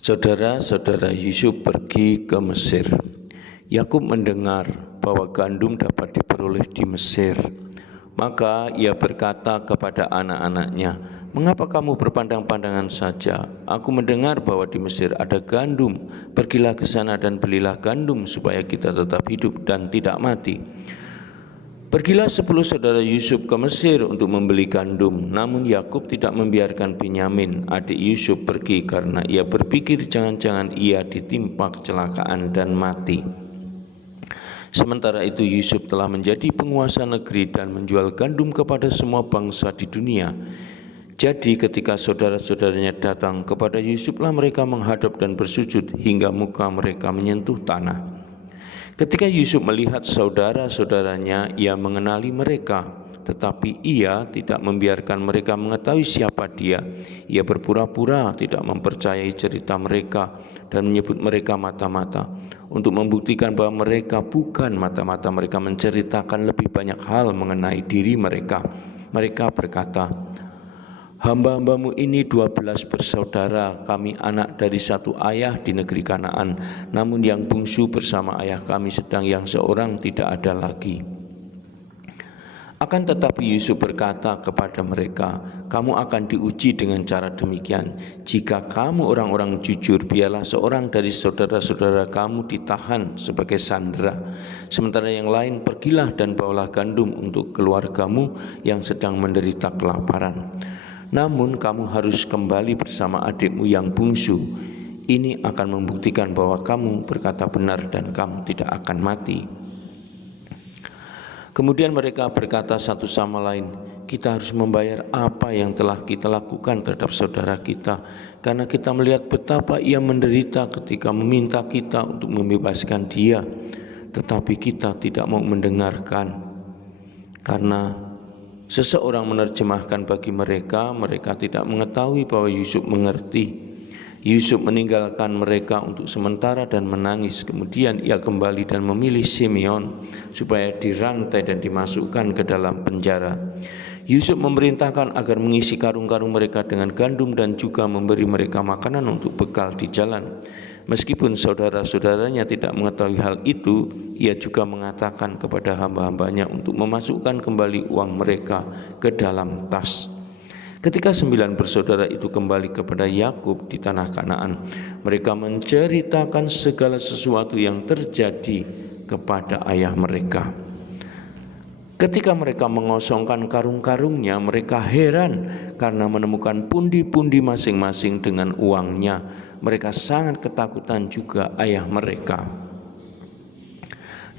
Saudara-saudara Yusuf pergi ke Mesir. Yakub mendengar bahwa gandum dapat diperoleh di Mesir. Maka ia berkata kepada anak-anaknya, "Mengapa kamu berpandang-pandangan saja? Aku mendengar bahwa di Mesir ada gandum. Pergilah ke sana dan belilah gandum supaya kita tetap hidup dan tidak mati." Pergilah 10 saudara Yusuf ke Mesir untuk membeli gandum. Namun Yakub tidak membiarkan Binyamin, adik Yusuf, pergi karena ia berpikir jangan-jangan ia ditimpa kecelakaan dan mati. Sementara itu Yusuf telah menjadi penguasa negeri dan menjual gandum kepada semua bangsa di dunia. Jadi ketika saudara-saudaranya datang kepada Yusuflah mereka menghadap dan bersujud hingga muka mereka menyentuh tanah. Ketika Yusuf melihat saudara-saudaranya, ia mengenali mereka, tetapi ia tidak membiarkan mereka mengetahui siapa dia. Ia berpura-pura tidak mempercayai cerita mereka dan menyebut mereka mata-mata. Untuk membuktikan bahwa mereka bukan mata-mata, mereka menceritakan lebih banyak hal mengenai diri mereka. Mereka berkata, "Hamba-hambamu ini 12 bersaudara, kami anak dari satu ayah di negeri Kanaan. Namun yang bungsu bersama ayah kami, sedang yang seorang tidak ada lagi." Akan tetapi Yusuf berkata kepada mereka, "Kamu akan diuji dengan cara demikian. Jika kamu orang-orang jujur, biarlah seorang dari saudara-saudara kamu ditahan sebagai sandera. Sementara yang lain pergilah dan bawalah gandum untuk keluargamu yang sedang menderita kelaparan. Namun kamu harus kembali bersama adikmu yang bungsu. Ini akan membuktikan bahwa kamu berkata benar dan kamu tidak akan mati." Kemudian mereka berkata satu sama lain, "Kita harus membayar apa yang telah kita lakukan terhadap saudara kita, karena kita melihat betapa ia menderita ketika meminta kita untuk membebaskan dia. Tetapi kita tidak mau mendengarkan, karena seseorang menerjemahkan bagi mereka, mereka tidak mengetahui bahwa Yusuf mengerti." Yusuf meninggalkan mereka untuk sementara dan menangis. Kemudian ia kembali dan memilih Simeon supaya dirantai dan dimasukkan ke dalam penjara. Yusuf memerintahkan agar mengisi karung-karung mereka dengan gandum dan juga memberi mereka makanan untuk bekal di jalan. Meskipun saudara-saudaranya tidak mengetahui hal itu, ia juga mengatakan kepada hamba-hambanya untuk memasukkan kembali uang mereka ke dalam tas. Ketika 9 bersaudara itu kembali kepada Yakub di tanah Kanaan, mereka menceritakan segala sesuatu yang terjadi kepada ayah mereka. Ketika mereka mengosongkan karung-karungnya, mereka heran karena menemukan pundi-pundi masing-masing dengan uangnya. Mereka sangat ketakutan juga ayah mereka.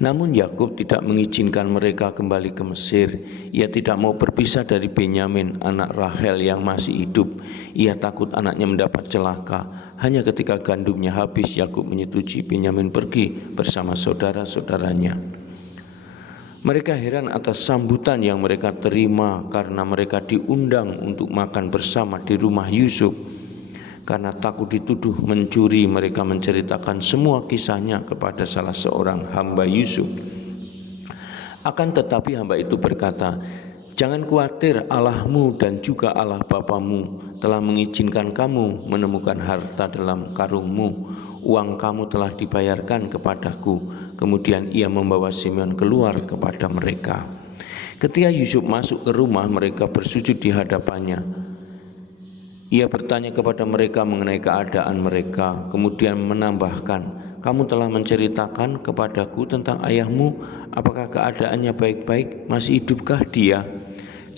Namun Yakub tidak mengizinkan mereka kembali ke Mesir. Ia tidak mau berpisah dari Benyamin, anak Rahel yang masih hidup. Ia takut anaknya mendapat celaka. Hanya ketika gandumnya habis, Yakub menyetujui Benyamin pergi bersama saudara-saudaranya. Mereka heran atas sambutan yang mereka terima karena mereka diundang untuk makan bersama di rumah Yusuf. Karena takut dituduh mencuri, mereka menceritakan semua kisahnya kepada salah seorang hamba Yusuf. Akan tetapi hamba itu berkata, "Jangan khawatir, Allahmu dan juga Allah bapamu telah mengizinkan kamu menemukan harta dalam karungmu. Uang kamu telah dibayarkan kepadaku." Kemudian ia membawa Simeon keluar kepada mereka. Ketika Yusuf masuk ke rumah, mereka bersujud di hadapannya. Ia bertanya kepada mereka mengenai keadaan mereka, kemudian menambahkan, "Kamu telah menceritakan kepadaku tentang ayahmu. Apakah keadaannya baik-baik? Masih hidupkah dia?"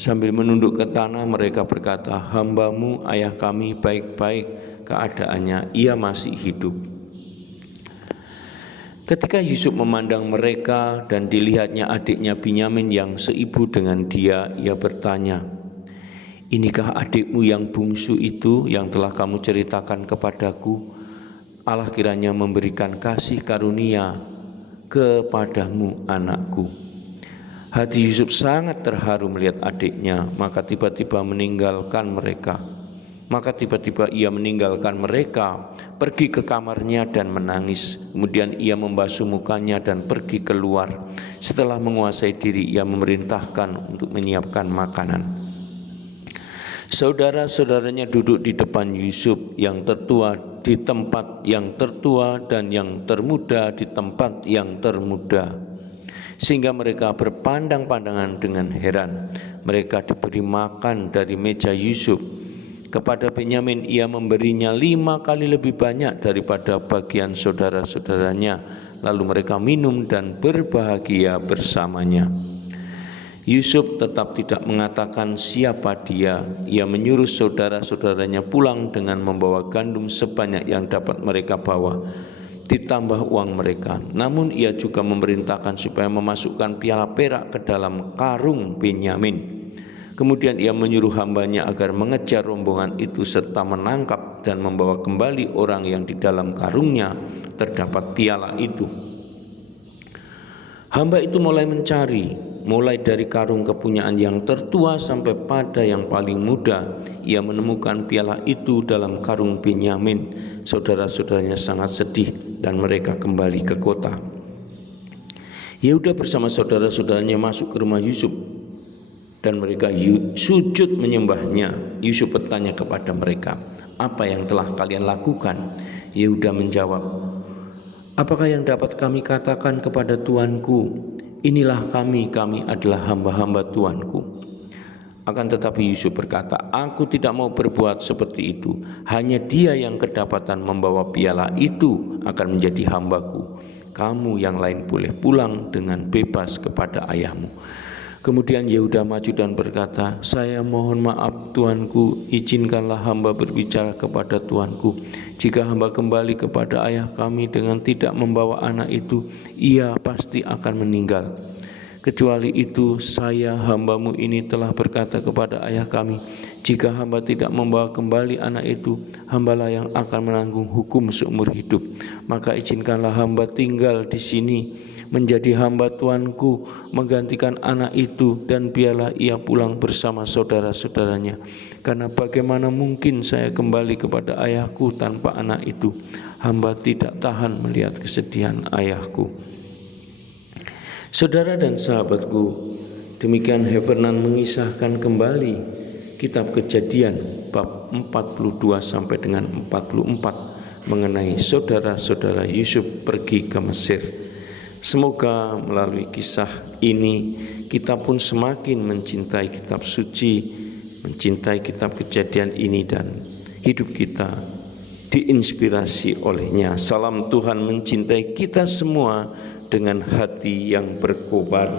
Sambil menunduk ke tanah, mereka berkata, "Hambamu, ayah kami baik-baik keadaannya, ia masih hidup." Ketika Yusuf memandang mereka dan dilihatnya adiknya Binyamin yang seibu dengan dia, ia bertanya, "Inikah adikmu yang bungsu itu yang telah kamu ceritakan kepadaku? Allah kiranya memberikan kasih karunia kepadamu, anakku." Hati Yusuf sangat terharu melihat adiknya, maka tiba-tiba ia meninggalkan mereka, pergi ke kamarnya dan menangis. Kemudian ia membasuh mukanya dan pergi keluar. Setelah menguasai diri, ia memerintahkan untuk menyiapkan makanan. Saudara-saudaranya duduk di depan Yusuf yang tertua di tempat yang tertua dan yang termuda di tempat yang termuda. Sehingga mereka berpandang-pandangan dengan heran. Mereka diberi makan dari meja Yusuf. Kepada Benyamin ia memberinya 5 kali lebih banyak daripada bagian saudara-saudaranya. Lalu mereka minum dan berbahagia bersamanya. Yusuf tetap tidak mengatakan siapa dia. Ia menyuruh saudara-saudaranya pulang dengan membawa gandum sebanyak yang dapat mereka bawa, ditambah uang mereka. Namun ia juga memerintahkan supaya memasukkan piala perak ke dalam karung Benyamin. Kemudian ia menyuruh hambanya agar mengejar rombongan itu serta menangkap dan membawa kembali orang yang di dalam karungnya terdapat piala itu. Hamba itu mulai mencari, mulai dari karung kepunyaan yang tertua sampai pada yang paling muda. Ia menemukan piala itu dalam karung Benyamin. Saudara-saudaranya sangat sedih dan mereka kembali ke kota. Yehuda bersama saudara-saudaranya masuk ke rumah Yusuf dan mereka sujud menyembahnya. Yusuf bertanya kepada mereka, "Apa yang telah kalian lakukan?" Yehuda menjawab, "Apakah yang dapat kami katakan kepada Tuanku? Inilah kami adalah hamba-hamba Tuanku." Akan tetapi Yusuf berkata, "Aku tidak mau berbuat seperti itu. Hanya dia yang kedapatan membawa piala itu akan menjadi hambaku. Kamu yang lain boleh pulang dengan bebas kepada ayahmu." Kemudian Yehuda maju dan berkata, "Saya mohon maaf Tuanku, izinkanlah hamba berbicara kepada Tuanku. Jika hamba kembali kepada ayah kami dengan tidak membawa anak itu, ia pasti akan meninggal. Kecuali itu, saya hambamu ini telah berkata kepada ayah kami, jika hamba tidak membawa kembali anak itu, hambalah yang akan menanggung hukum seumur hidup. Maka izinkanlah hamba tinggal di sini menjadi hamba Tuanku, menggantikan anak itu, dan biarlah ia pulang bersama saudara-saudaranya. Karena bagaimana mungkin saya kembali kepada ayahku tanpa anak itu? Hamba tidak tahan melihat kesedihan ayahku." Saudara dan sahabatku, demikian Heffernan mengisahkan kembali kitab Kejadian bab 42 sampai dengan 44 mengenai saudara-saudara Yusuf pergi ke Mesir. Semoga melalui kisah ini kita pun semakin mencintai kitab suci, mencintai kitab Kejadian ini, dan hidup kita diinspirasi olehnya. Salam Tuhan mencintai kita semua dengan hati yang berkobar.